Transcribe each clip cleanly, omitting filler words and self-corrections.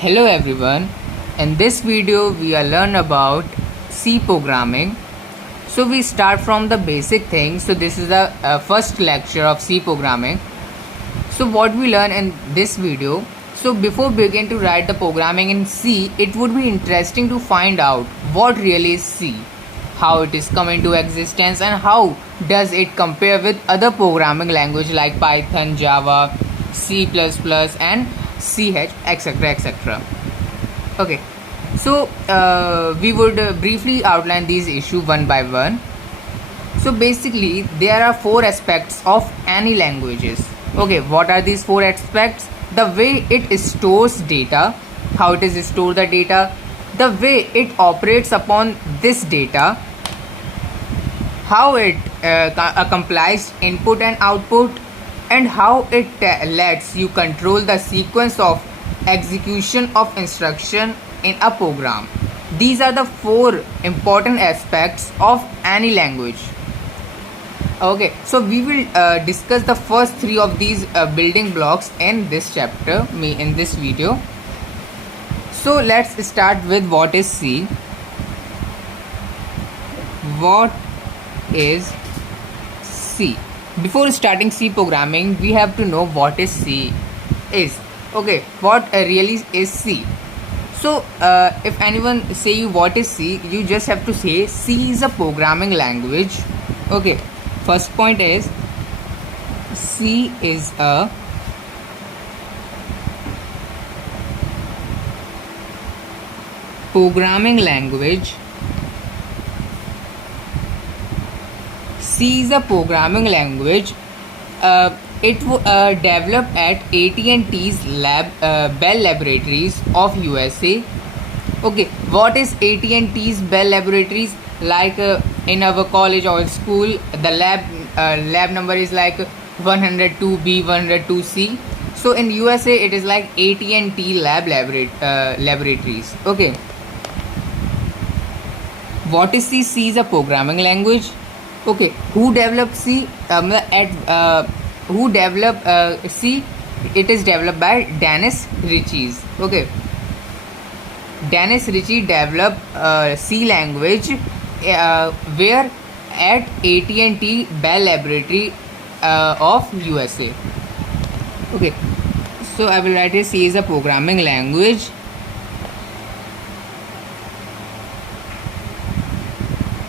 Hello everyone, in this video we are learn about C programming. So we start from the basic things. So this is the first lecture of C programming. So what we learn in this video, so before begin to write the programming in C, it would be interesting to find out what really is C, how it is come into existence and how does it compare with other programming language like Python, Java, C++ and CH, etc, etc. Okay, so we would briefly outline these issues one by one. So basically there are four aspects of any languages. Okay, what are these four aspects? The way it stores data, how it is store the data, the way it operates upon this data, how it complies input and output, and how it lets you control the sequence of execution of instruction in a program. These are the four important aspects of any language. Okay, so we will discuss the first three of these building blocks in this chapter, in this video. So let's start with what is C. What is C? Before starting C programming, we have to know what is C is. Okay, what really is C? So if anyone say you what is C, you just have to say C is a programming language. Okay, first point is C is a programming language. C is a programming language. It developed at AT&T's Bell Laboratories of USA. Okay, what is AT&T's Bell Laboratories? Like in our college or school, the lab number is like 102B, 102C. So in USA, it is like AT&T Laboratories. Okay. What is C? C is a programming language. Okay, who developed C? Who developed C? It is developed by Dennis Ritchie. Okay, Dennis Ritchie developed C language where at AT&T Bell Laboratory of USA. Okay, so I will write here C is a programming language.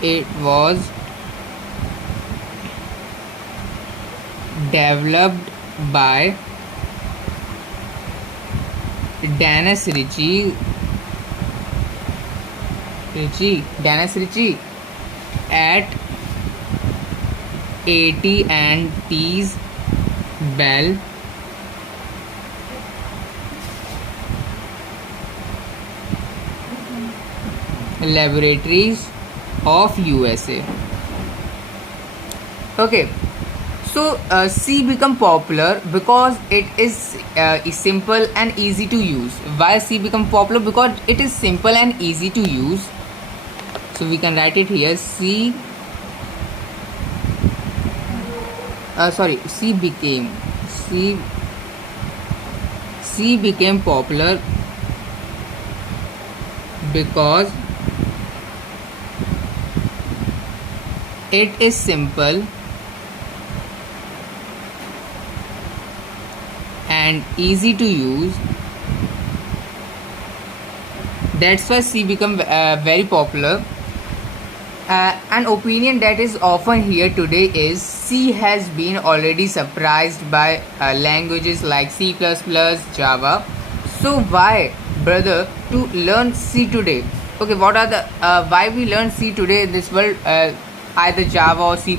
It was developed by Dennis Ritchie at AT&T's Bell Laboratories of USA. Okay, so C become popular because it is simple and easy to use. Why C become popular? Because it is simple and easy to use. So we can write it here. C became popular because it is simple and easy to use. That's why C become very popular. An opinion that is often here today is C has been already surprised by languages like C++, Java. So why, brother, to learn C today? Okay, what are the why we learn C today in this world, either Java or C++?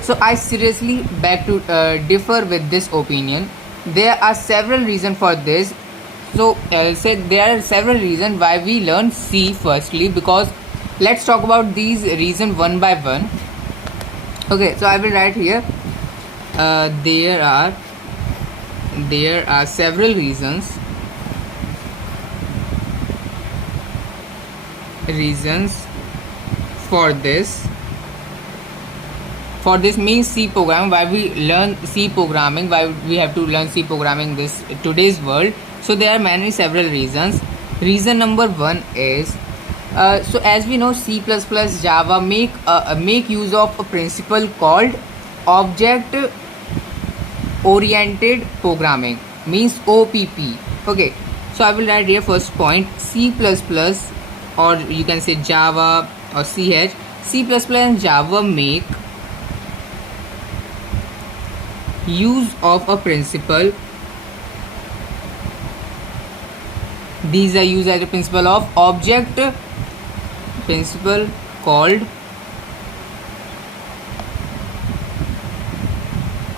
So I seriously beg to differ with this opinion. There are several reasons for this. So there are several reasons why we learn C. Firstly, because let's talk about these reasons one by one. Okay, so I will write here. There are several reasons for this. For this means C programming, why we learn C programming, why we have to learn C programming this today's world, So there are several reasons. Reason number one is so as we know, C++, Java make use of a principle called object oriented programming, means OPP. Okay, so I will write here first point: C++, or you can say Java or CH. C++ and Java make use of a principle. These are used as a principle of object, principle called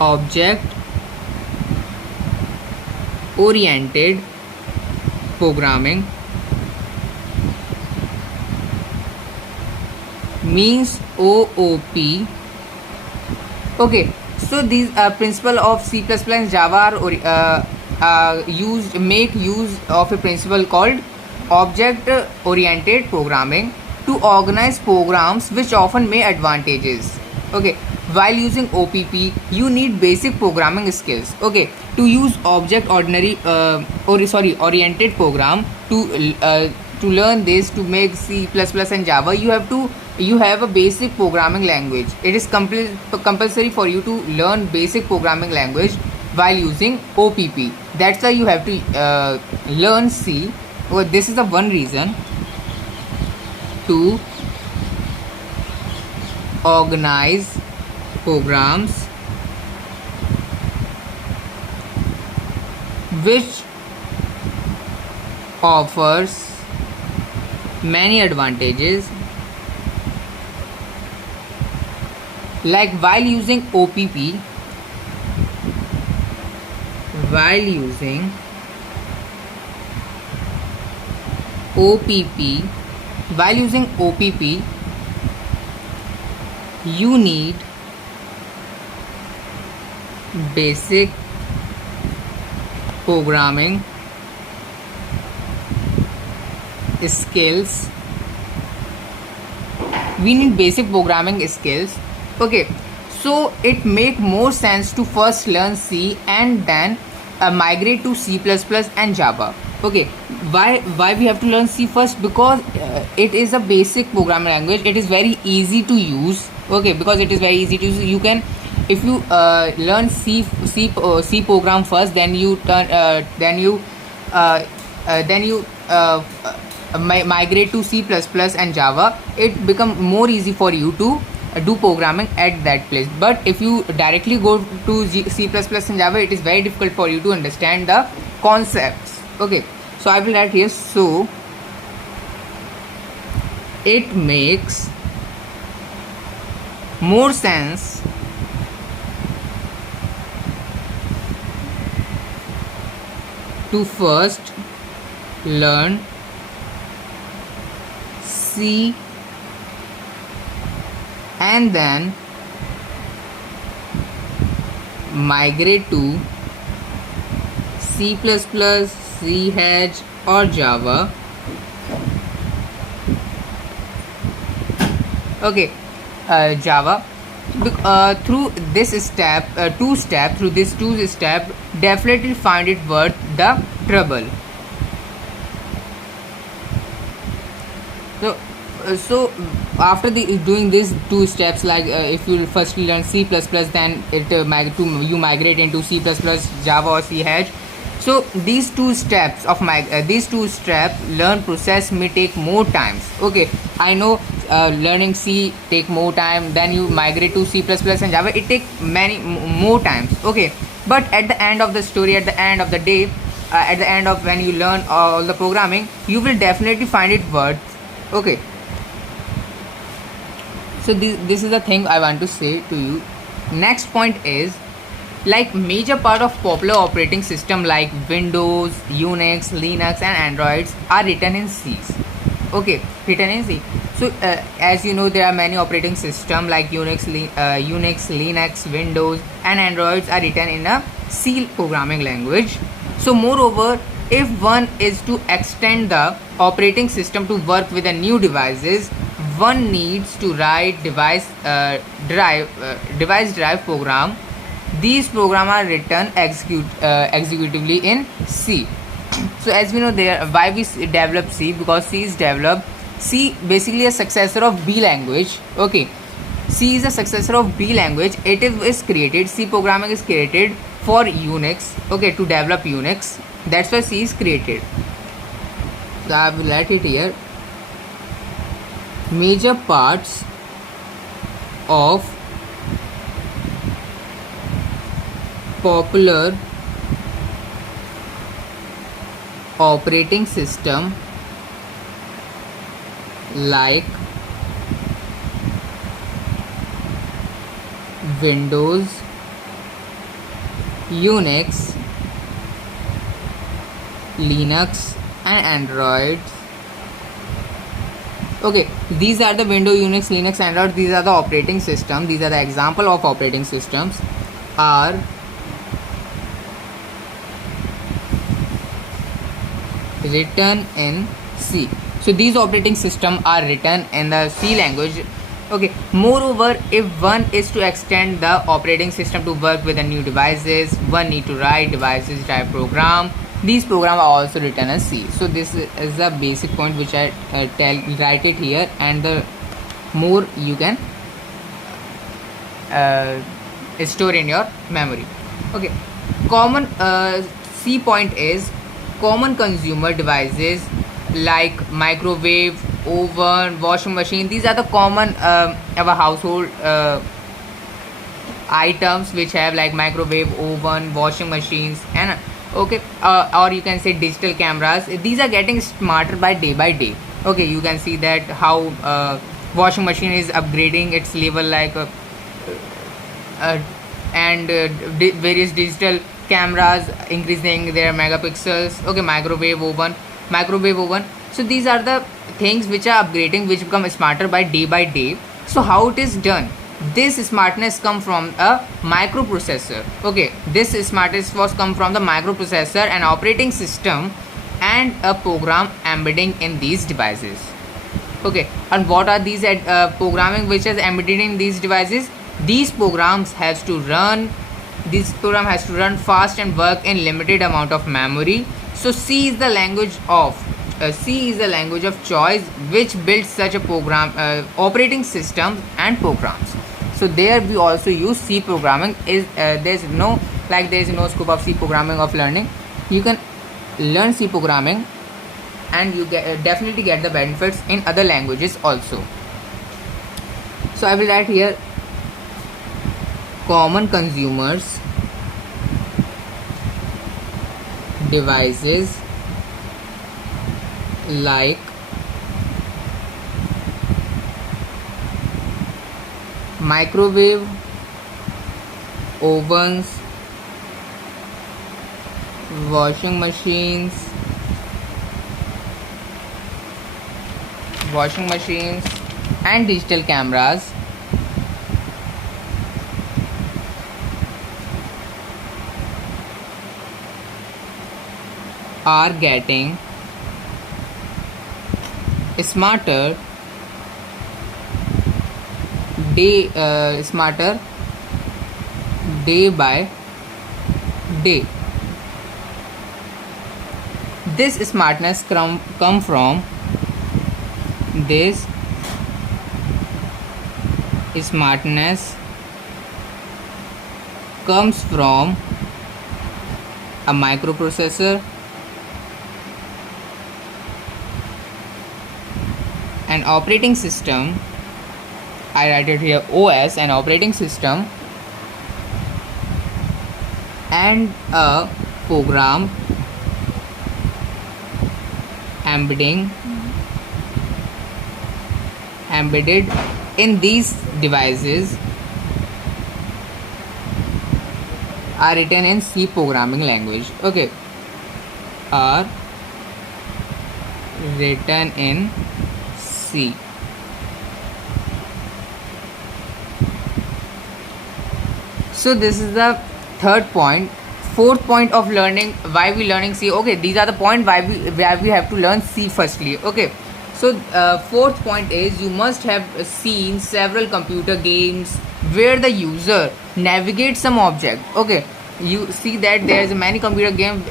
object oriented programming, means OOP. Okay, so these principle of C++ and Java are make use of a principle called object oriented programming to organize programs, which often may advantages. Okay, while using OPP you need basic programming skills. Okay, to use object oriented program, to learn this, to make C++ and Java, you have a basic programming language. It is compulsory for you to learn basic programming language while using OPP. That's why you have to learn C. Well, this is the one reason to organize programs which offers many advantages. Like while using OPP, you need basic programming skills. We need basic programming skills. Okay, so it make more sense to first learn C and then migrate to C++ and Java. Okay, why we have to learn C first? Because it is a basic programming language. It is very easy to use. Okay, because it is very easy to use, you can, if you learn C program first, then you migrate to C++ and Java, it become more easy for you to do programming at that place. But if you directly go to C++ and Java, it is very difficult for you to understand the concepts. Okay, so I will write here, so it makes more sense to first learn C and then migrate to C++, CH or Java. Okay, Java. Through this step, definitely find it worth the trouble. So after doing these two steps, like if you firstly learn C++, then you migrate into C++, Java or CH. So these two steps learn process may take more times. Okay, I know learning C take more time, then you migrate to C++ and Java, it take many more times. Okay, but at the end of the story, at the end of the day, at the end of when you learn all the programming, you will definitely find it worth. Okay, so this is the thing I want to say to you. Next point is, like major part of popular operating system like Windows, Unix, Linux and Androids are written in C. Okay, written in C. So as you know, there are many operating system like Unix, Linux, Windows and Androids are written in a C programming language. So moreover, if one is to extend the operating system to work with the new devices, one needs to write device drive program. These programs are written executively in C. So as we know, there why we develop C, because C is developed. C basically a successor of B language. Okay, C is a successor of B language. It is created. C programming is created for Unix. Okay, to develop Unix. That's why C is created. So I will write it here. Major parts of popular operating system like Windows, Unix, Linux and Android. Okay, these are the Windows, Unix, Linux, Android. These are the operating systems. These are the example of operating systems are written in C. So these operating systems are written in the C language. Okay, moreover, if one is to extend the operating system to work with the new devices, one need to write devices type program. These programs are also written as C. So this is the basic point which I write it here, and the more you can store in your memory. Okay, common C point is common consumer devices like microwave, oven, washing machine. These are the common our household items which have like microwave, oven, washing machines, and okay, or you can say digital cameras. These are getting smarter by day. Okay, you can see that how washing machine is upgrading its level, like and various digital cameras increasing their megapixels. Okay, microwave oven. So these are the things which are upgrading, which become smarter by day. So how it is done? This smartness come from a microprocessor. Okay, this smartness was come from the microprocessor, an operating system and a program embedding in these devices. Okay, and what are these programming which is embedded in these devices? These programs has to run fast and work in limited amount of memory. So C is the language of choice which builds such a program operating systems and programs. So there we also use C programming. There is no scope of C programming of learning. You can learn C programming and you definitely get the benefits in other languages also. So I will write here common consumers devices like microwave, ovens, washing machines and digital cameras are getting smarter day by day. This smartness comes from a microprocessor, an operating system. I write it here OS, an operating system, and a program embedded in these devices are written in C programming language. Okay, are written in C. So this is the third point. Fourth point of learning, why we learning C. Okay, these are the point why we have to learn C firstly. Okay, so fourth point is you must have seen several computer games where the user navigates some object. Okay, you see that there is many computer game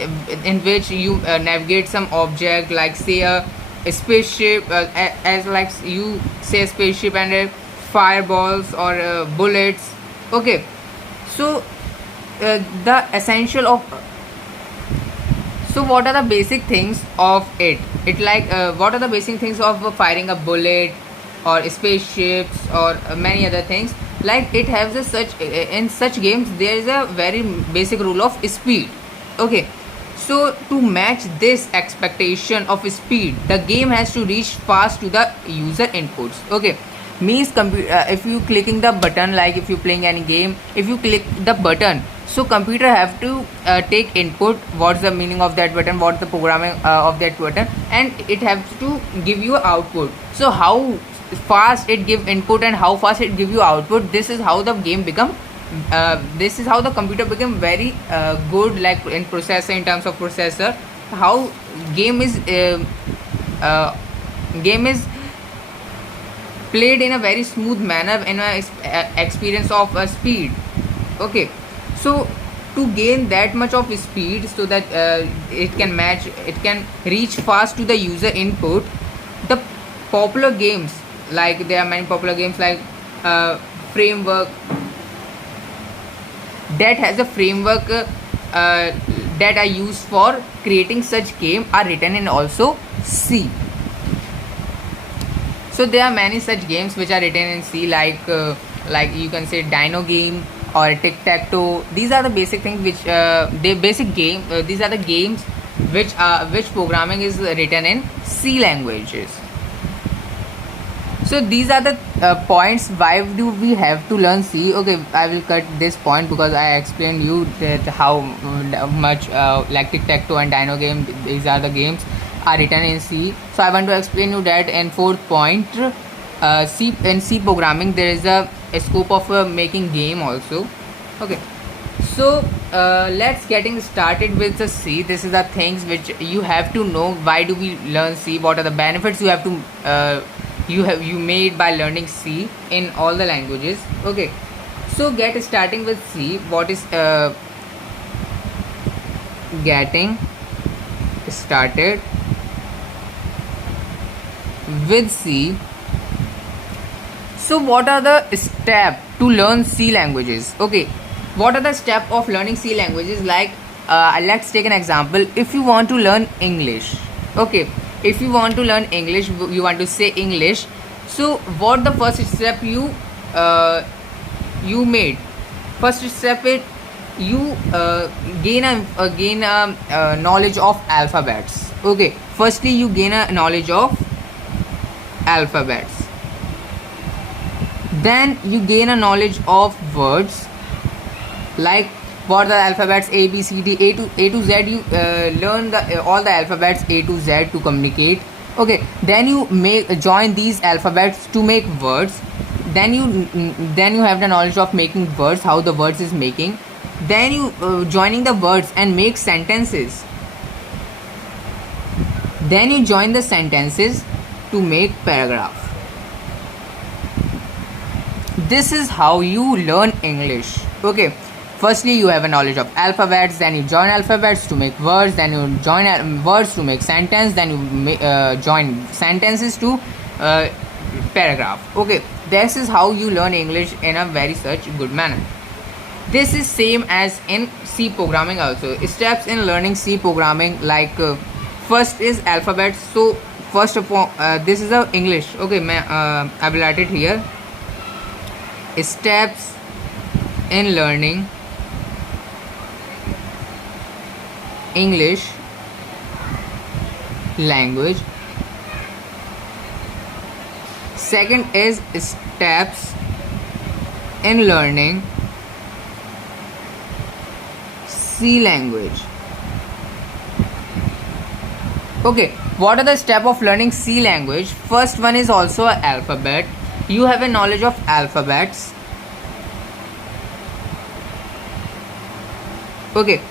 in which you navigate some object, like say a spaceship, as like you say a spaceship and fireballs or bullets. Okay, so the essential of, so what are the basic things of it like what are the basic things of firing a bullet or spaceships or many other things. Like it has a such in such games there is a very basic rule of speed. Okay, so to match this expectation of speed, the game has to reach fast to the user inputs. Okay, means if you clicking the button, like if you playing any game, if you click the button, so computer have to take input, what's the meaning of that button, what's the programming of that button, and it has to give you output. So how fast it give input and how fast it give you output, this is how the game become this is how the computer become very good, like in processor, in terms of processor, how game is game is played in a very smooth manner, in a experience of speed. Okay, so to gain that much of speed so that it can match, it can reach fast to the user input, the popular games, like there are many popular games like framework that has a framework that are used for creating such game are written in also C. So there are many such games which are written in C, like you can say Dino game or tic-tac-toe. These are the basic things which they basic game. These are the games which programming is written in C languages. So these are the points. Why do we have to learn C? Okay, I will cut this point because I explained you that how much like tic-tac-toe and Dino game, these are the games are written in C. So I want to explain you that in fourth point, C, in C programming there is a scope of making game also. Okay, so let's getting started with the C. This is the things which you have to know. Why do we learn C? What are the benefits you have to you made by learning C in all the languages? Okay, so get starting with C. What is getting started with C? So what are the steps to learn C languages? Okay, what are the steps of learning C languages? Like let's take an example. If you want to learn English, okay, if you want to learn English, you want to say English, so what the first step you made? First step is you gain a knowledge of alphabets. Okay, firstly you gain a knowledge of alphabets, then you gain a knowledge of words, like what the alphabets A, B, C, D, A to Z. You learn the all the alphabets A to Z to communicate. Okay, then you join these alphabets to make words. Then you have the knowledge of making words, how the words is making. Then you joining the words and make sentences. Then you join the sentences to make paragraph. This is how you learn English. Okay, firstly you have a knowledge of alphabets, then you join alphabets to make words, then you join words to make sentence, then you join sentences to paragraph. Okay, this is how you learn English in a very such good manner. This is same as in C programming also. Steps in learning C programming, like first is alphabets. So first of all, this is a English. Okay, I will write it here. Steps in learning English language. Second is steps in learning C language. Okay, what are the steps of learning C language? First one is also an alphabet. You have a knowledge of alphabets. Okay,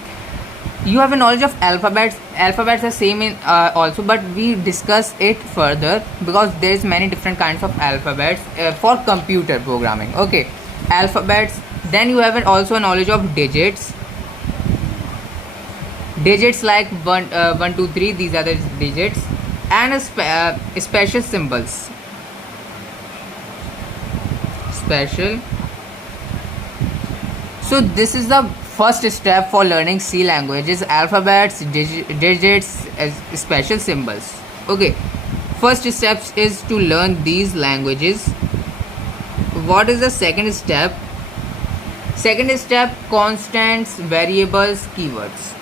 you have a knowledge of alphabets. Alphabets are same in also, but we discuss it further because there is many different kinds of alphabets for computer programming. Okay, alphabets. Then you have also a knowledge of digits. Digits like 1 2 3, these are the digits. And special symbols, special. So this is the first step for learning C languages: alphabets, digits, special symbols. Okay, first step is to learn these languages. What is the second step? Second step: constants, variables, keywords.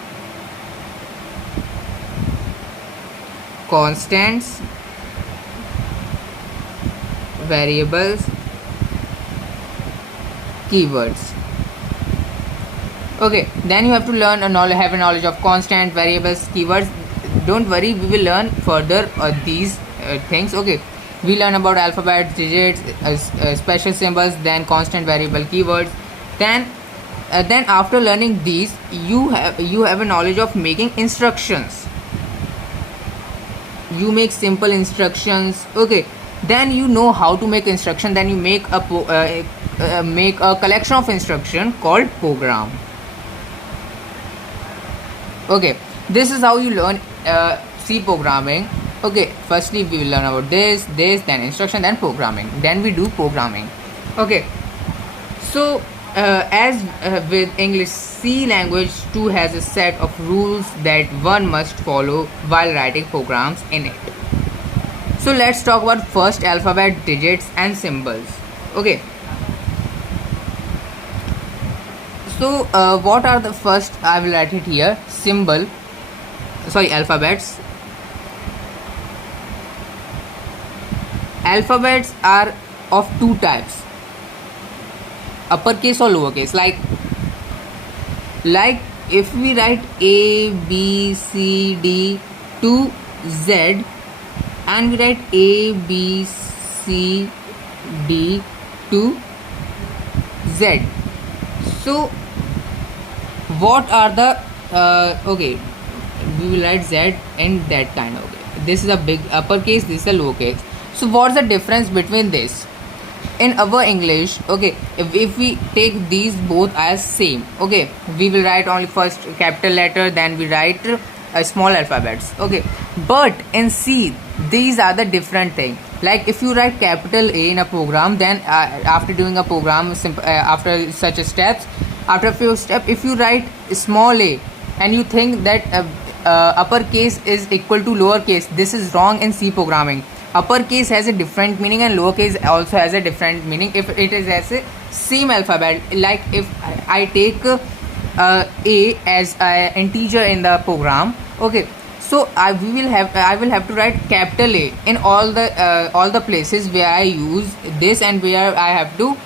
Constants, variables, keywords. Okay, then you have to learn have a knowledge of constant, variables, keywords. Don't worry, we will learn further these things. Okay, we learn about alphabet, digits, special symbols, then constant, variable, keywords. Then after learning these, you have a knowledge of making instructions. You make simple instructions. Okay, then you know how to make instruction. Then you make a collection of instruction called program. Okay, this is how you learn C programming. Okay, firstly we will learn about this, then instruction, then programming. Then we do programming. Okay, so as with English, C language too has a set of rules that one must follow while writing programs in it. So let's talk about first: alphabet, digits, and symbols. Okay. So what are the first? I will write it here. Alphabets. Alphabets are of two types: uppercase or lowercase. Like if we write A, B, C, D to Z, and we write A, B, C, D to Z. So what are the okay, we will write Z and that kind of way. This is a big uppercase, this is a lowercase. So what's the difference between this? In our English, okay, if we take these both as same, okay, we will write only first capital letter, then we write small alphabets. Okay, but in C, these are the different thing. Like if you write capital A in a program, then after doing a program, after such a steps, after a few steps, if you write small a and you think that uppercase is equal to lowercase, this is wrong in C programming. Uppercase has a different meaning and lowercase also has a different meaning if it is as a same alphabet. Like if I take a as an integer in the program, okay, so I will have to write capital A in all the places where I use this, and where I have to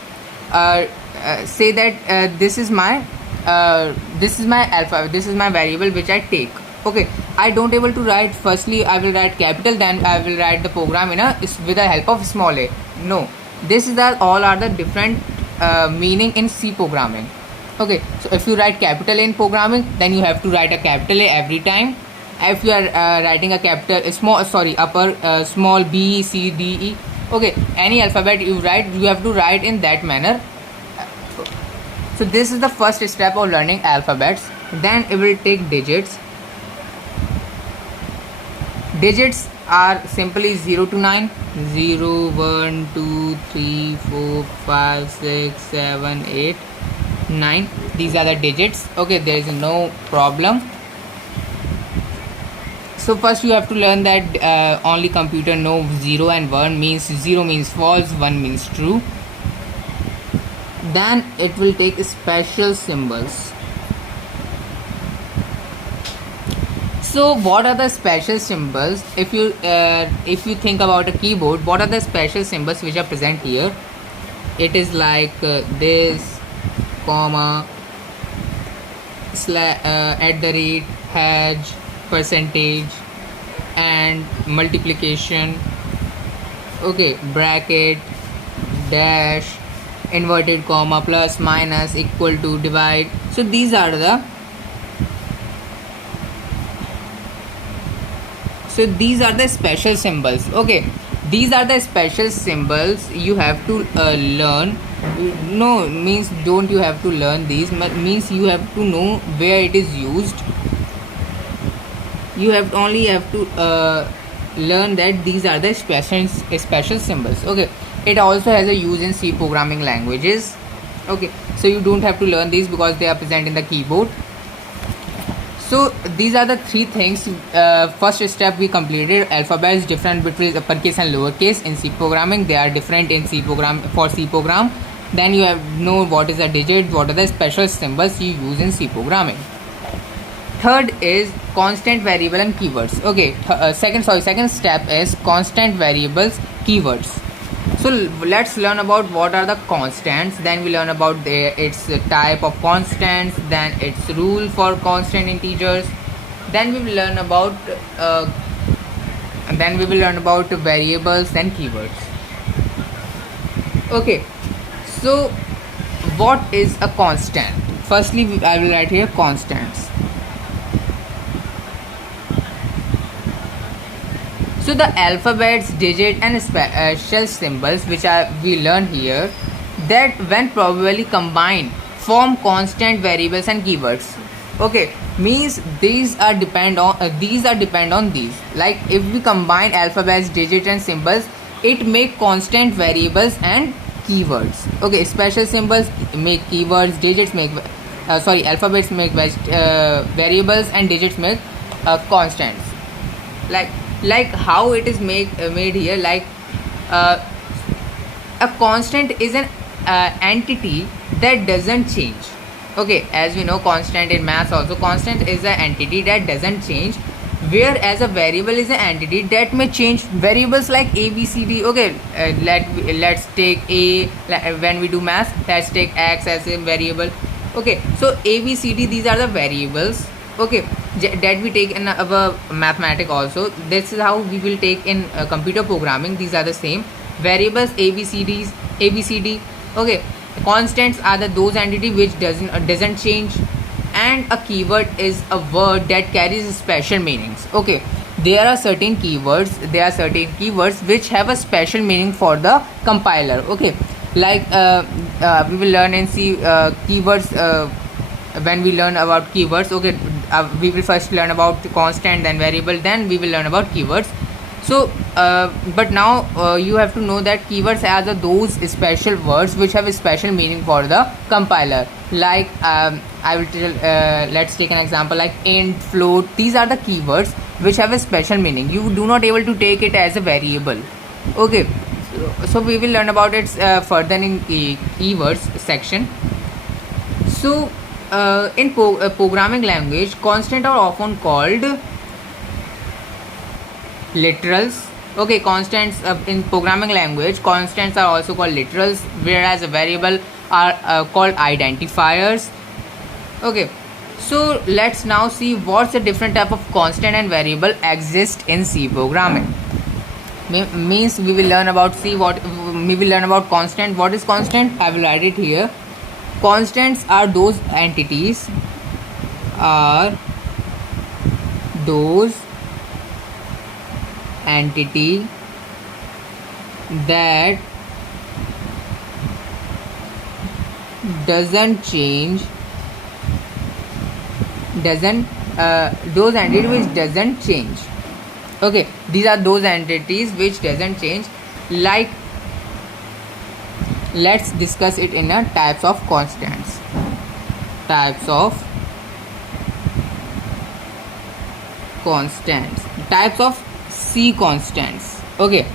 say that this is my alpha, this is my variable which I take. Okay, I don't able to write firstly I will write capital, then I will write the program with the help of small a. No, this is all are the different meaning in C programming. Okay, so if you write capital A in programming, then you have to write a capital A every time. If you are writing a capital small B, C, D, E, okay, any alphabet you write, you have to write in that manner. So this is the first step of learning alphabets. Then it will take digits. Digits are simply 0 to 9. 0, 1, 2, 3, 4, 5, 6, 7, 8, 9. These are the digits. Okay, there is no problem. So first you have to learn that only computer know 0 and 1 means 0 means false, 1 means true. Then it will take special symbols. So what are the special symbols? If you think about a keyboard, what are the special symbols which are present here? It is like this, comma, at the rate, hash, percentage, and multiplication. Okay, bracket, dash, inverted comma, plus, minus, equal to, divide. So these are the special symbols. Okay, these are the special symbols you have to learn. No means don't you have to learn these, but means you have to know where it is used. you only have to learn that these are the special symbols. Okay, it also has a use in C programming languages. Okay, so you don't have to learn these because they are present in the keyboard. So these are the three things. First step we completed. Alphabet is different between uppercase and lowercase in C programming. They are different in C program for C program. Then you have know what is a digit, what are the special symbols you use in C programming. Third is constant variable and keywords. Okay, second step is constant variables keywords. So let's learn about what are the constants. Then we learn about its type of constants, then its rule for constant integers. Then we will learn about variables and keywords. Okay, so what is a constant? Firstly, I will write here constants. So the alphabets, digit and special symbols which we learn here, that when probably combined form constant variables and keywords. Okay, means these are depend on these. Like if we combine alphabets, digit and symbols, it make constant variables and keywords. Okay, special symbols make keywords, digits make alphabets make variables and digits make constants. Like how it is made here, like a constant is an entity that doesn't change. Okay, as we know, constant in maths also, constant is an entity that doesn't change, whereas a variable is an entity that may change. Variables like a, b, c, d. Okay, let's take a, when we do maths, let's take x as a variable. Okay, so a, b, c, d, these are the variables. Okay, that we take in our mathematics also. This is how we will take in computer programming. These are the same variables, abcd. Okay, constants are those entity which doesn't change, and a keyword is a word that carries special meanings. Okay, there are certain keywords which have a special meaning for the compiler. Okay, like we will learn and see keywords when we learn about keywords. Okay, we will first learn about constant, then variable, then we will learn about keywords. So but now you have to know that keywords are those special words which have a special meaning for the compiler. Like I will tell, let's take an example like int, float. These are the keywords which have a special meaning. You do not able to take it as a variable. Okay, so we will learn about its further in keywords section. So in programming language, constants are often called literals. Okay, constants in programming language, constants are also called literals, whereas a variable are called identifiers. Okay, so let's now see what's the different type of constant and variable exist in C programming. Means we will learn about constant. What is constant? I will write it here. Constants are those entities that doesn't change, those entities which doesn't change. Okay, these are those entities which doesn't change. Like, let's discuss it in a types of constants. Types of C constants. Okay,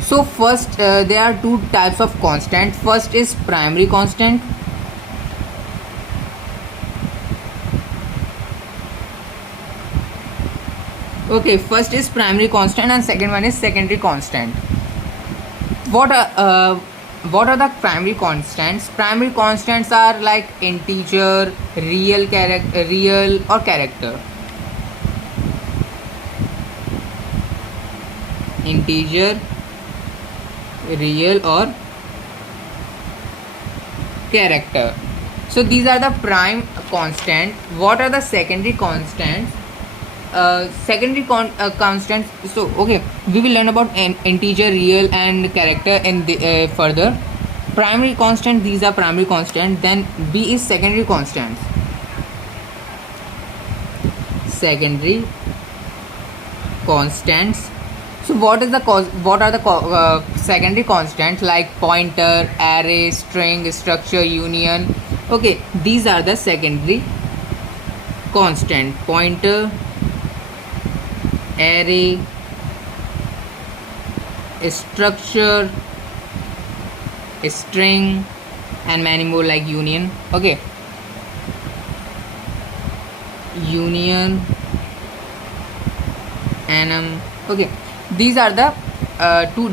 so first there are two types of constant. First is primary constant. Okay, first is primary constant and second one is secondary constant. What are the primary constants? Primary constants are like integer, real or character. Integer, real or character. So these are the prime constant. What are the secondary constants? Constants. So okay, we will learn about integer, real and character in the further. Primary constant, these are primary constant. Then B is secondary constants. secondary constants. So what are the secondary constants, like pointer, array, string, structure, union? Okay, these are the secondary constant: pointer, array, structure, string, and many more, like union. Okay, union, enum. Okay, these are the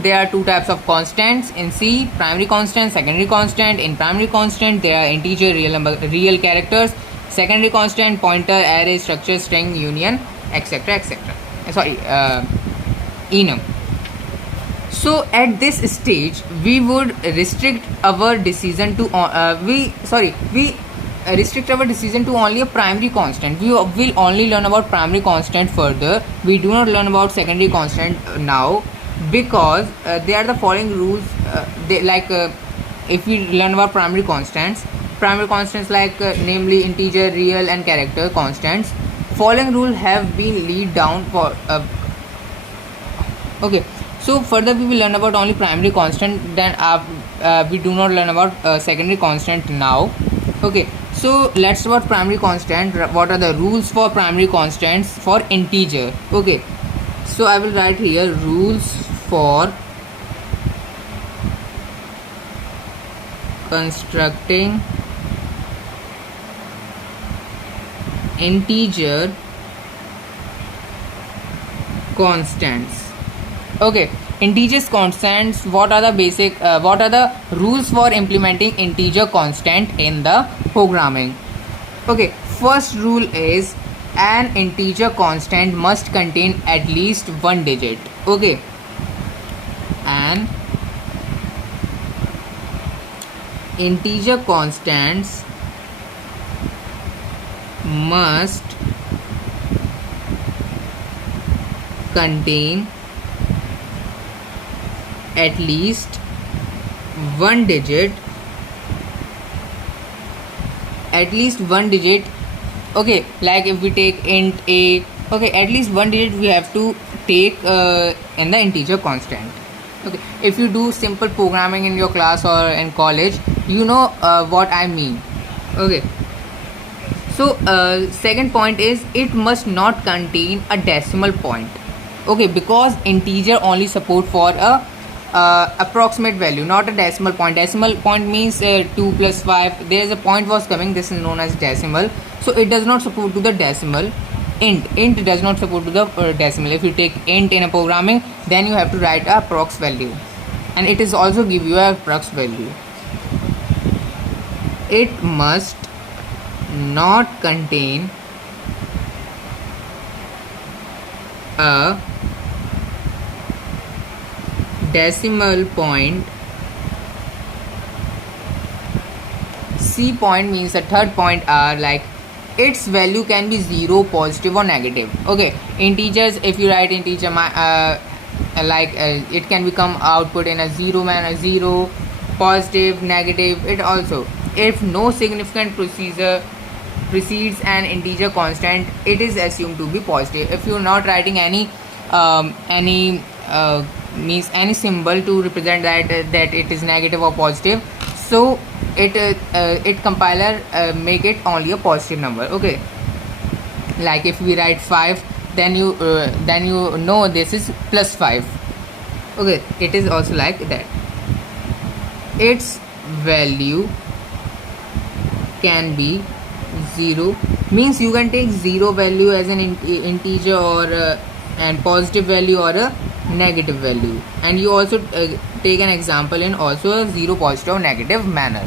there are two types of constants in C: primary constant, secondary constant. In primary constant, there are integer, real number, real characters. Secondary constant: pointer, array, structure, string, union, etc., etc. Sorry, enum. So at this stage, we would restrict our decision to we restrict our decision to only a primary constant. We will only learn about primary constant further. We do not learn about secondary constant now, because they are the following rules. If we learn about primary constants like namely integer, real, and character constants, following rules have been laid down for. Okay. So further we will learn about only primary constant, then we do not learn about secondary constant now. Okay, so let's about primary constant. What are the rules for primary constants for integer? Okay, so I will write here rules for constructing integer constants. Okay, integers constants. What are the rules for implementing integer constant in the programming? Okay, first rule is an integer constant must contain at least one digit. Okay, and integer constants must contain at least one digit. Okay, like if we take int a, okay, at least one digit we have to take in the integer constant. Okay, if you do simple programming in your class or in college, you know what I mean. Okay, so second point is it must not contain a decimal point. Okay, because integer only support for a approximate value, not a decimal point. Decimal point means 2 plus 5. There is a point was coming. This is known as decimal. So it does not support to the decimal. Int does not support to the decimal. If you take int in a programming, then you have to write a prox value, and it is also give you a prox value. It must not contain a decimal point. C point means the third point are like its value can be 0, positive or negative. Okay, integers, if you write integer it can become output in a 0 manner, 0, positive, negative. It also, if no significant procedure precedes an integer constant, it is assumed to be positive. If you are not writing any means any symbol to represent that it is negative or positive, so it compiler make it only a positive number. Okay, like if we write 5, then you know this is plus 5. Okay, it is also like that. Its value can be 0, means you can take 0 value as an integer or and positive value or a negative value, and you also take an example in also a 0, positive or negative manner.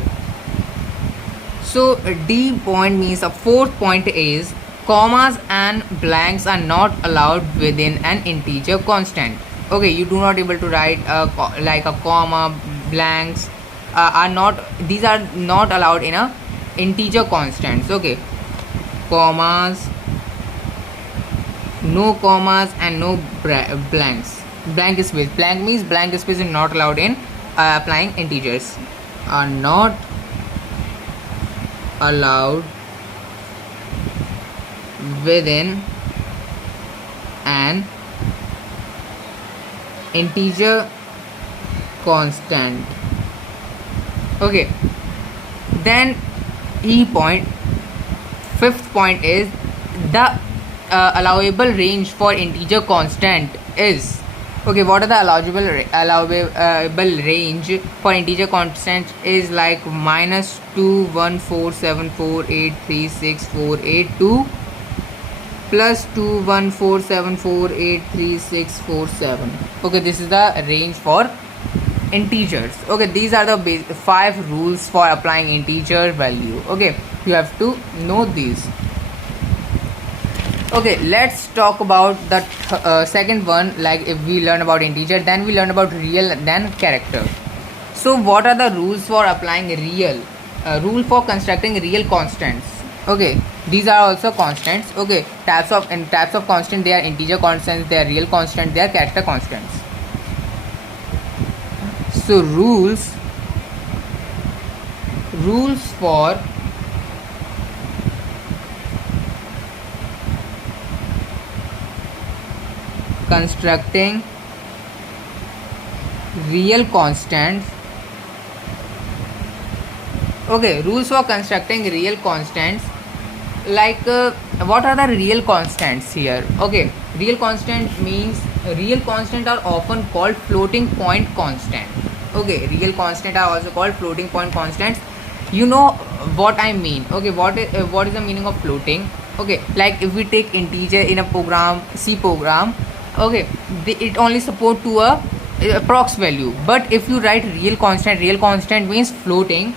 So D point means a fourth point is commas and blanks are not allowed within an integer constant. Okay, you do not able to write like a comma, blanks are not, these are not allowed in a integer constants. Okay, commas, no commas and no blanks. Blank space, blank means blank space is not allowed in applying integers, are not allowed within an integer constant. Okay, then fifth point is the allowable range for integer constant is. Okay, what are the allowable range for integer constant is like -21474836482 plus 21474836447. Okay, this is the range for integers. Okay, these are the 5 rules for applying integer value. Okay, you have to know these. Okay, let's talk about the second one. Like, if we learn about integer, then we learn about real, then character. So what are the rules for applying real? Rule for constructing real constants. Okay, these are also constants. Okay, types of constant, they are integer constants, they are real constants, they are character constants. So rules for constructing real constants. Okay, rules for constructing real constants, like what are the real constants here? Okay, real constant means real constant are often called floating point constant. Okay, real constant are also called floating point constants. You know what I mean. Okay, what is the meaning of floating? Okay, like if we take integer in a program, C program, okay, it only support to a approx value. But if you write real constant means floating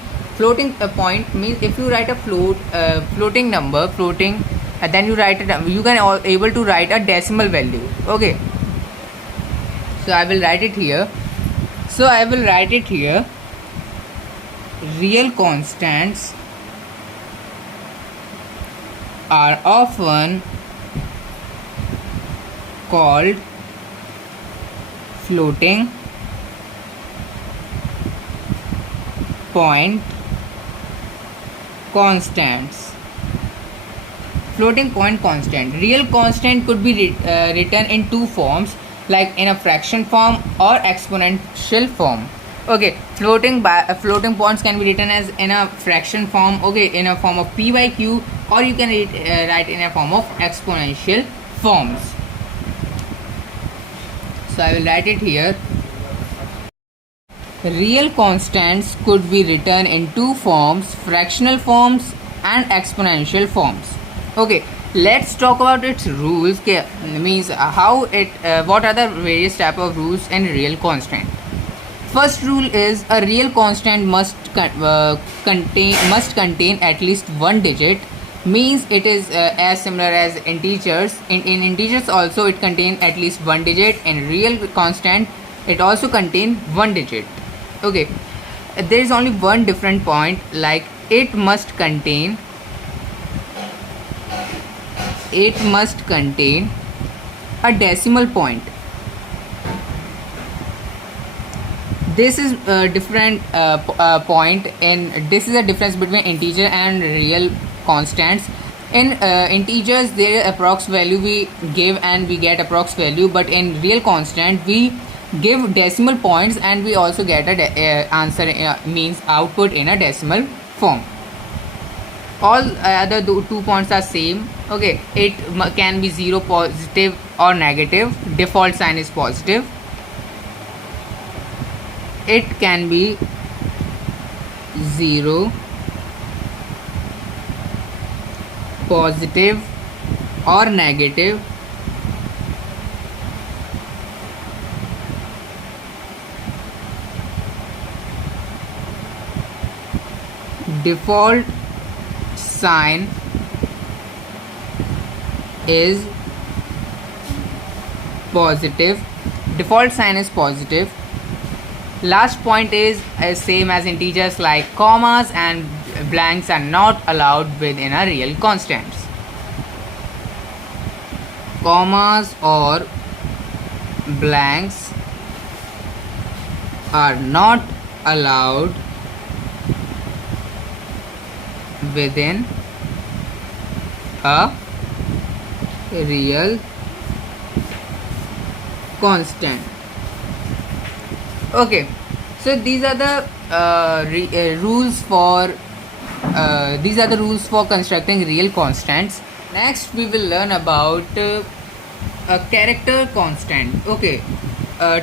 point means if you write a floating number, then you write it, you can able to write a decimal value. Okay, so I will write it here. Real constants are often called floating point constants. Floating point constant. Real constant could be written in 2 forms, like in a fraction form or exponential form. Okay, floating points can be written as in a fraction form, okay, in a form of p by q, or you can write in a form of exponential forms. So I will write it here. Real constants could be written in 2 forms, fractional forms and exponential forms. Okay, let's talk about its rules. Means how it what are the various type of rules in real constant. First rule is a real constant must contain at least 1 digit. Means it is as similar as integers. In integers also it contain at least 1 digit. In real constant it also contain 1 digit. Okay, there is only one different point, like it must contain a decimal point. This is a different point, and this is a difference between integer and real constants. In integers there is approx value we give and we get approx value, but in real constant we give decimal points and we also get a answer, means output in a decimal form. All other 2 points are same. Okay, it can be 0 positive or negative. Default sign is positive. It can be 0 positive or negative. Default sign is positive. Last point is same as integers, like commas and blanks are not allowed within a real constants. Commas or blanks are not allowed within a real constant. Okay, so these are the rules for constructing real constants. Next we will learn about a character constant. Okay,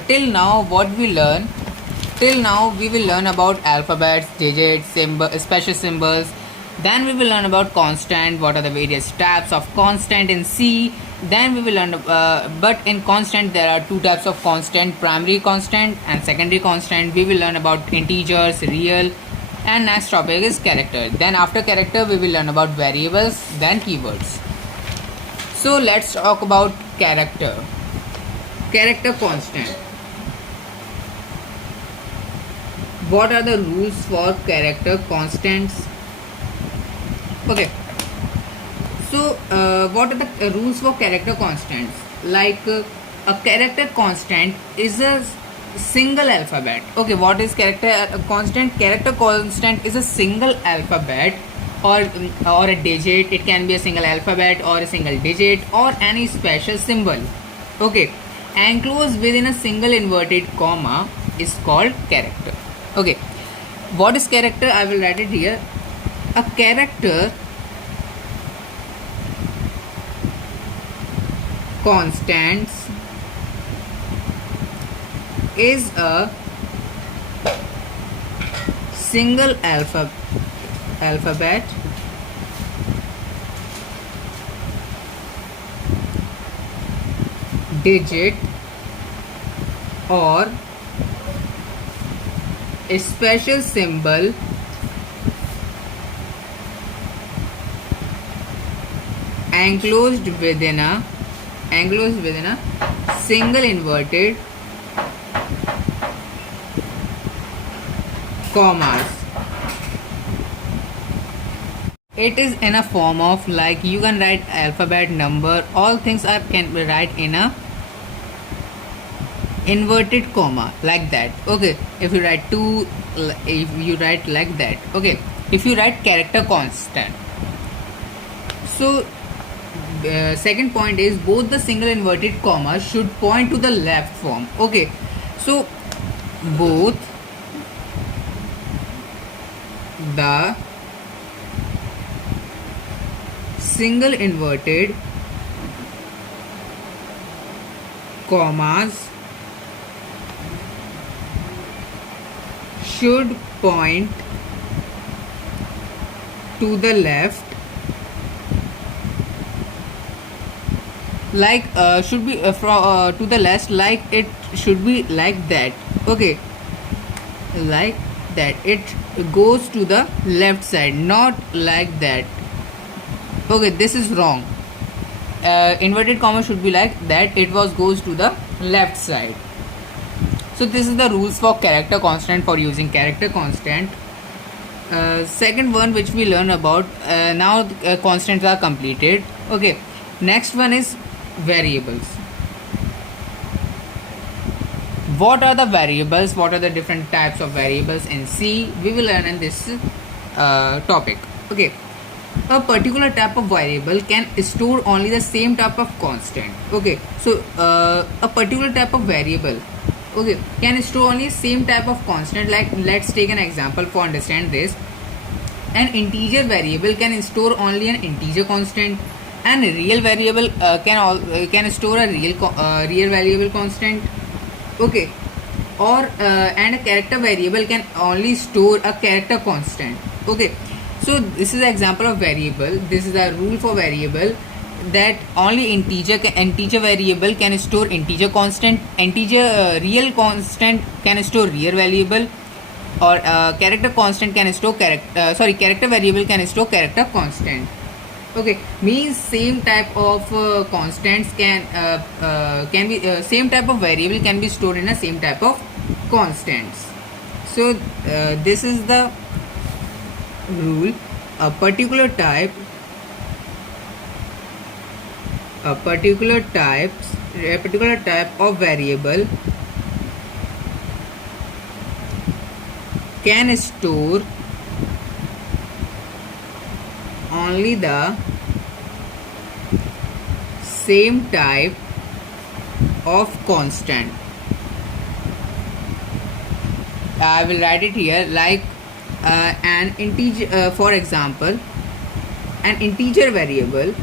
till now we will learn about alphabets, digits, special symbols. Then we will learn about constant, what are the various types of constant in C. Then we will learn but in constant there are two types of constant, primary constant and secondary constant. We will learn about integers, real, and next topic is character. Then after character we will learn about variables, then keywords. So let's talk about character constant. What are the rules for character constants? Okay, so what are the rules for character constants? Like a character constant is a single alphabet. Okay, what is character constant? Character constant is a single alphabet or a digit. It can be a single alphabet or a single digit or any special symbol. Okay, enclosed within a single inverted comma is called character. Okay, what is character? I will write it here. A character constants is a single alphabet digit or a special symbol enclosed within a single inverted commas. It is in a form of, like, you can write alphabet, number, all things can be write in a inverted comma like that. Okay, if you write 2, if you write like that. Okay, if you write character constant. So second point is both the single inverted commas should point to the left form. Okay, so both the single inverted commas should point to the left, like should be from to the left, like it should be like that. Okay, like that, it goes to the left side, not like that. Okay, this is wrong. Inverted comma should be like that, it goes to the left side. So this is the rules for character constant, for using character constant. Second one which we learn about, now constants are completed. Okay, next one is variables. What are the variables? What are the different types of variables in C? We will learn in this topic. Okay, a particular type of variable can store only the same type of constant. Okay, so a particular type of variable, okay, can store only same type of constant. Like, let's take an example for understand this. An integer variable can store only an integer constant, and a real variable can store a real variable constant. Okay, or and a character variable can only store a character constant. Okay, so this is an example of variable. This is a rule for variable, that only integer variable can store integer constant, real constant can store real variable, or character constant can store character variable can store character constant. Okay, means same type of constants can be same type of variable can be stored in a same type of constants. So this is the rule. A particular type of variable can store only the same type of constant. I will write it here like an integer, for example, an integer variable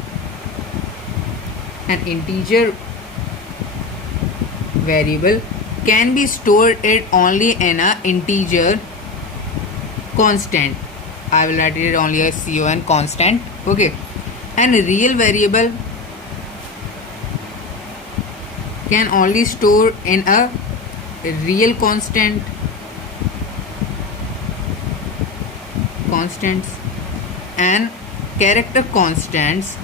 can be stored it only in a integer constant. I will write it only as constant. Okay, and a real variable can only store in a real constants, and character constants,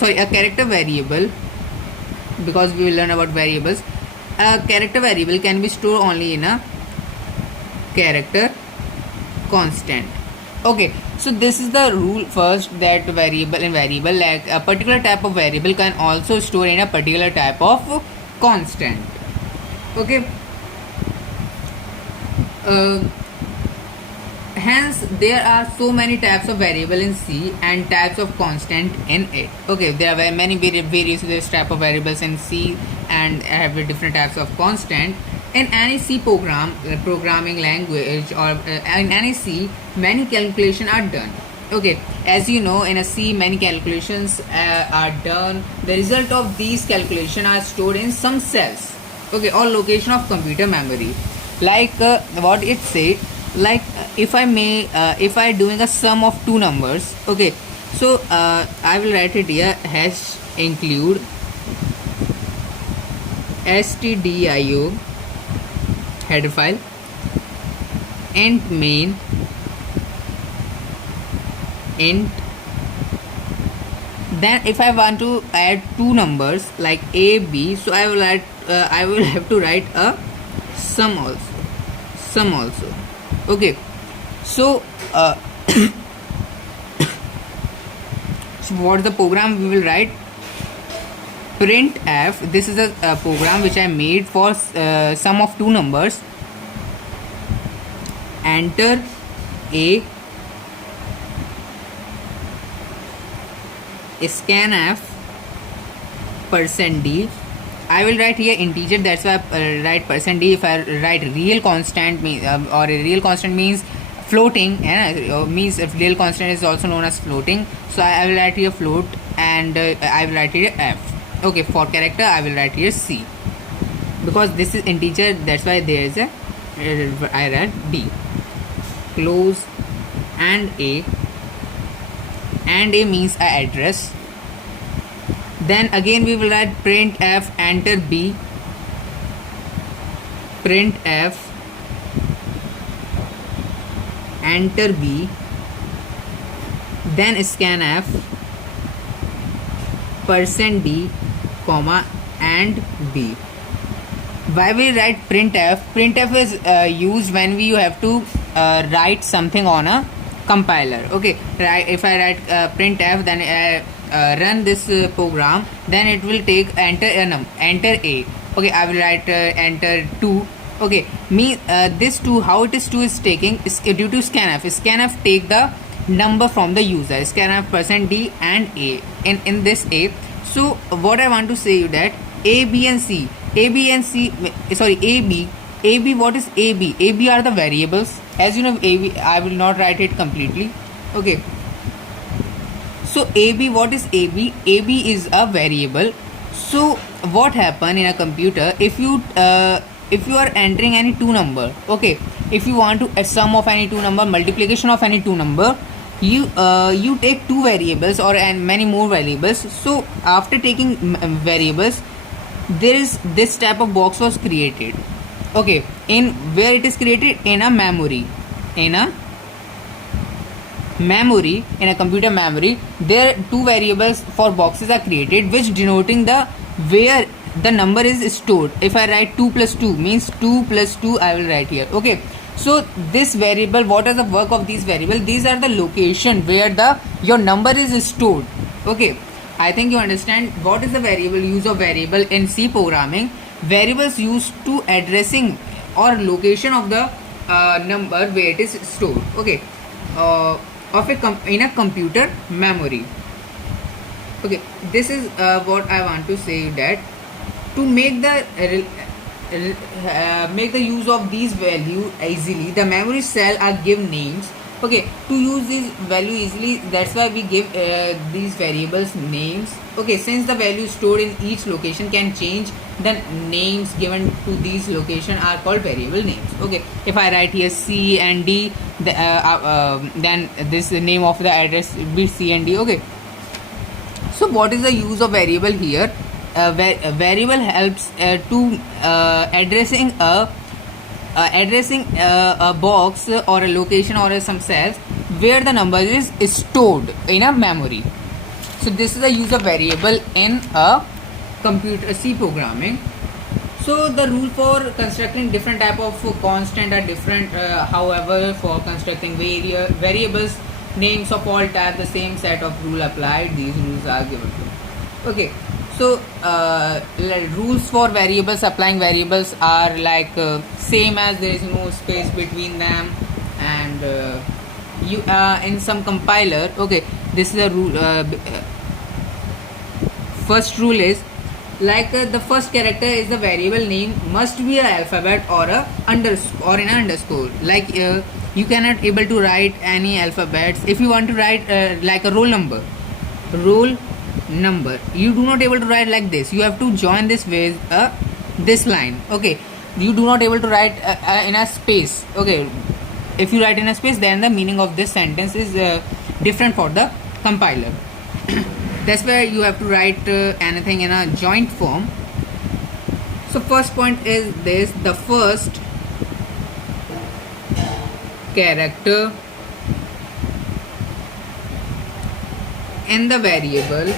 a character variable, because we will learn about variables. A character variable can be stored only in a character constant. Okay, so this is the rule first, that variable like a particular type of variable can also store in a particular type of constant. Okay, hence there are so many types of variable in C and types of constant in it. Okay, there are many various type of variables in C and have different types of constant. In any C programming language, or in any C, many calculations are done. Okay, as you know, in a C many calculations are done. The result of these calculations are stored in some cells, okay, or location of computer memory. Like what it say, like if I doing a sum of two numbers. Okay, so I will write it here, hash include stdio header file, int main, int. Then if I want to add two numbers like a b, so I will have to write a sum also. Okay, so so what is the program we will write? Printf. This is a program which I made for sum of two numbers. Enter a, scanf, %d. I will write here integer, that's why I write %d. If I write real constant or a real constant means floating, means if real constant is also known as floating, so I will write here float, and I will write here f. Okay, for character I will write here C, because this is integer, that's why there is a I write D. Close and a means a address. Then again we will write printf, enter b, printf, enter b, then scanf, %d, comma, and b. Why we write printf? Printf is used when we have to write something on a compiler. Okay, if I write printf, then run this program, then it will take enter a. Okay, I will write enter 2. Okay, this 2, how it is 2 is taking is due to scanf. Scanf take the number from the user, scanf %d and a in this a. So what I want to say you that a b and c, AB, what is AB? AB are the variables. As you know, AB, I will not write it completely. Okay. So AB, what is AB? AB is a variable. So what happen in a computer, if you are entering any two number, okay, if you want to a sum of any two number, multiplication of any two number, you take two variables and many more variables. So after taking variables, there is this type of box was created. Okay, in where it is created? In a memory, in a computer memory, there two variables for boxes are created, which denoting the where the number is stored. If I write 2 plus 2 means 2 plus 2, I will write here. Okay, so this variable, what is the work of these variable? These are the location where your number is stored. Okay, I think you understand what is the variable, use of variable in C programming. Variables used to addressing or location of the number where it is stored. Okay, in a computer memory. Okay, this is what I want to say, that To make the use of these value easily, the memory cell are give names. Okay, to use this value easily, that's why we give these variables names. Okay, since the value stored in each location can change, the names given to these location are called variable names. Okay, if I write here C and D, then this name of the address will be C and D. Okay, so what is the use of variable here? A variable helps to addressing a box or a location or some cells where the number is stored in a memory. So this is the use of variable in a computer C programming. So the rule for constructing different type of constant are different. However, for constructing variables names of all type, the same set of rule applied. These rules are given to. Okay. So rules for variables, applying variables are like same as there is no space between them, and you in some compiler. Okay, this is a rule. First rule is like the first character is the variable name must be a alphabet or a underscore or an underscore. Like you cannot able to write any alphabets. If you want to write like a roll number, you do not able to write like this. You have to join this with this line. Okay, you do not able to write in a space. Okay, if you write in a space, then the meaning of this sentence is different for the compiler. That's why you have to write anything in a joint form. So first point is this: the first character in the variable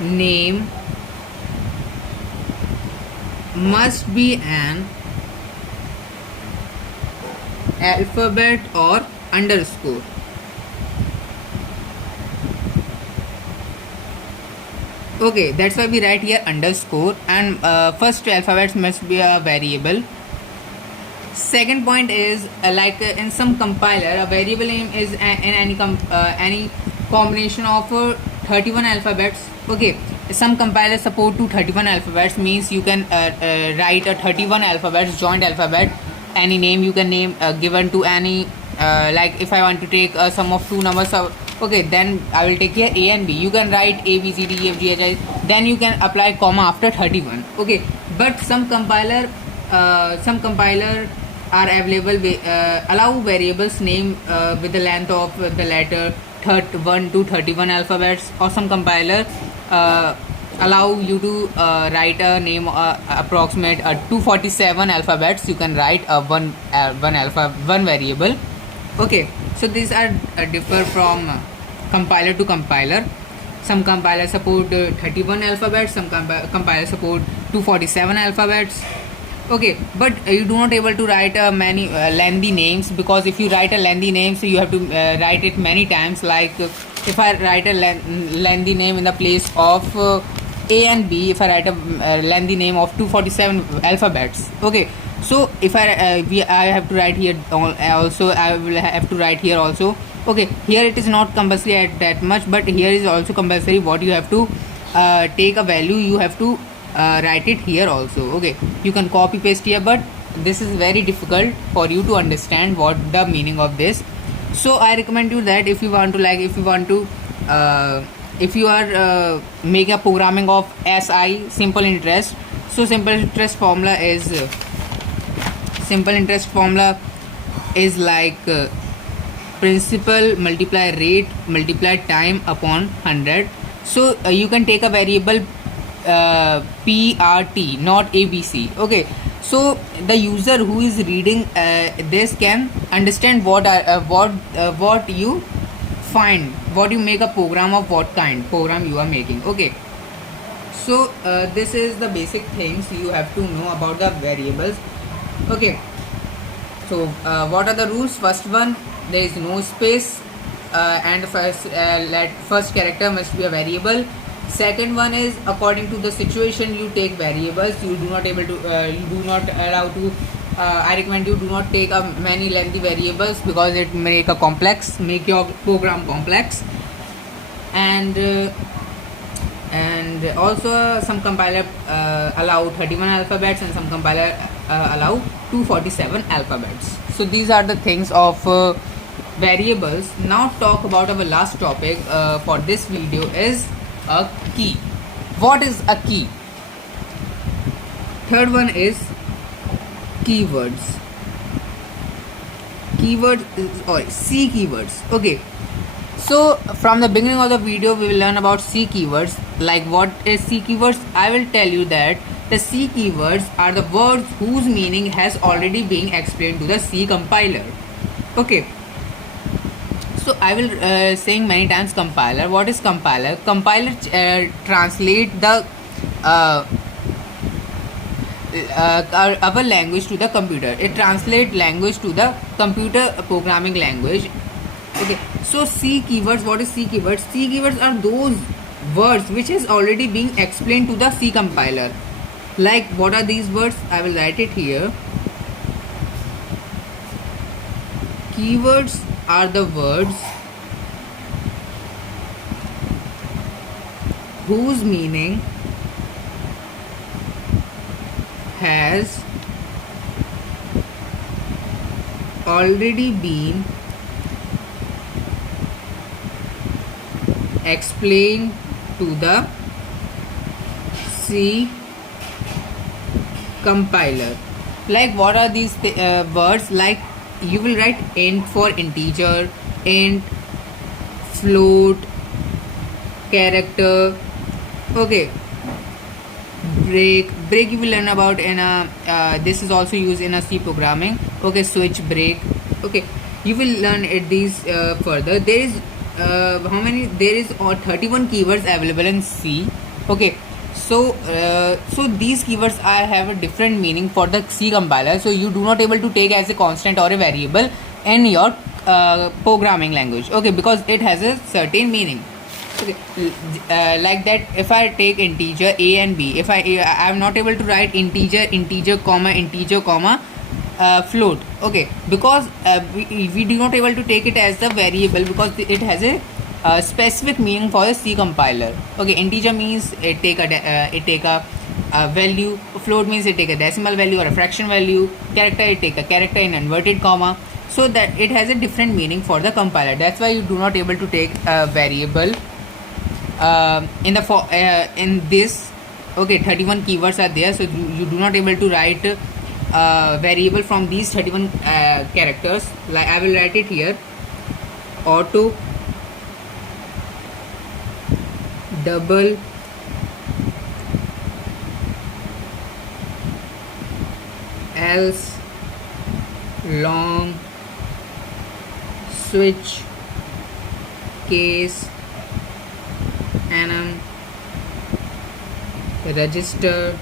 name must be an alphabet or underscore. Okay, that's why we write here underscore, and first alphabets must be a variable. Second point is like in some compiler, a variable name is in any combination of 31 alphabets. Okay, some compilers support to 31 alphabets, means you can write a 31 alphabets, joint alphabet, any name you can name given to any like if I want to take a sum of two numbers. Okay, then I will take here A and B. You can write A, B, C, D, E, F, G, H, I. Then you can apply comma after 31. Okay, but some compiler are available allow variables name with the length of the letter 1 to 31 alphabets, or some compiler allow you to write a name approximate 247 alphabets. You can write one variable. Okay, so these are differ from compiler to compiler. Some compilers support 31 alphabets, some compilers support 247 alphabets. Okay, but you do not able to write many lengthy names, because if you write a lengthy name, so you have to write it many times. Like if I write a lengthy name in the place of A and B, if I write a lengthy name of 247 alphabets. Okay, so if I have to write here also, I will have to write here also. Okay, here it is not compulsory at that much, but here is also compulsory. What you have to take a value, you have to write it here also. Okay, you can copy paste here, but this is very difficult for you to understand what the meaning of this. So I recommend you that if you are making a programming of SI, simple interest. So simple interest formula is like principal multiply rate multiply time upon 100. So you can take a variable PRT, not ABC. Okay, so the user who is reading this can understand what you find, what you make a program of, what kind program you are making. Okay, so this is the basic things you have to know about the variables. Okay, so what are the rules? First one, there is no space, and first character must be a variable. Second one is according to the situation you take variables. You do not allow to I recommend you do not take many lengthy variables, because it make your program complex. And and also some compiler allow 31 alphabets and some compiler allow 247 alphabets. So these are the things of variables. Now talk about our last topic for this video is a key. What is a key? Third one is keywords. Keywords or C keywords. Okay, so from the beginning of the video we will learn about C keywords. Like what is C keywords? I will tell you that the C keywords are the words whose meaning has already been explained to the C compiler. Okay, so I will saying many times compiler. What is compiler? Compiler translate the our language to the computer. It translates language to the computer programming language. Okay, so C keywords. What is C keywords? C keywords are those words which is already being explained to the C compiler. Like what are these words? I will write it here. Keywords are the words whose meaning has already been explained to the C compiler. Like what are these words? Like you will write int for integer, int, float, character. Okay, break you will learn about in a this is also used in a C programming. Okay, switch, break. Okay, you will learn it these further. There is how many? There is 31 keywords available in C. Okay, so these keywords have a different meaning for the C compiler, so you do not able to take as a constant or a variable in your programming language. Okay, because it has a certain meaning. Okay, like that if I take integer a and b, if I am not able to write integer comma float. Okay, because we do not able to take it as the variable because it has a specific meaning for the C compiler. Okay, integer means it take a value, float means it take a decimal value or a fraction value, character it take a character in inverted comma, so that it has a different meaning for the compiler. That's why you do not able to take a variable in the in this. Okay, 31 keywords are there, so you do not able to write variable from these 31 characters. Like I will write it here: auto, double, else, long, switch, case, enum, register,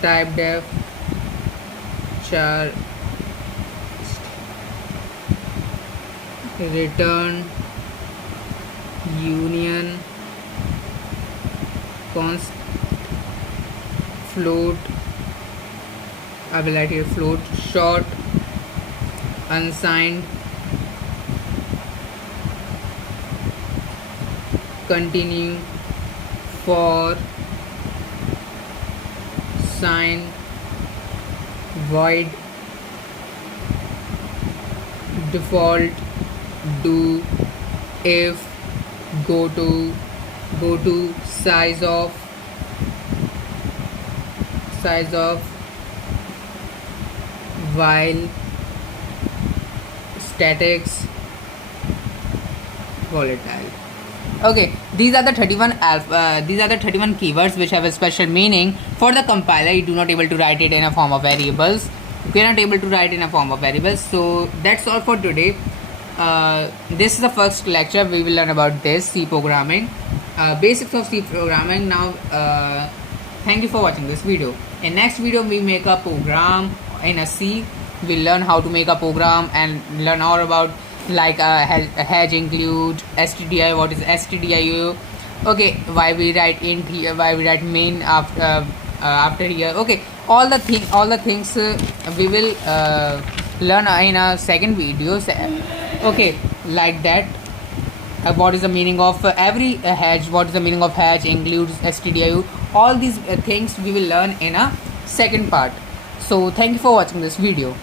type def, char, return, union, const, float. I will write here float, short, unsigned, continue, for, sign, void, default, do, if, go to, size of, while, statics, volatile. Okay, these are the 31 keywords which have a special meaning for the compiler. You do not able to write it in a form of variables. We are not able to write in a form of variables. So that's all for today. This is the first lecture. We will learn about this C programming, basics of C programming. Now thank you for watching this video. In next video we make a program in a C. We'll learn how to make a program and learn all about like hedge include, stdi, what is stdio. Okay, why we write int here, why we write main after here. Okay, all the things we will learn in a second video. Okay, like that. what is the meaning of every hedge, what is the meaning of hedge, includes, stdiu, all these things we will learn in a second part. So thank you for watching this video.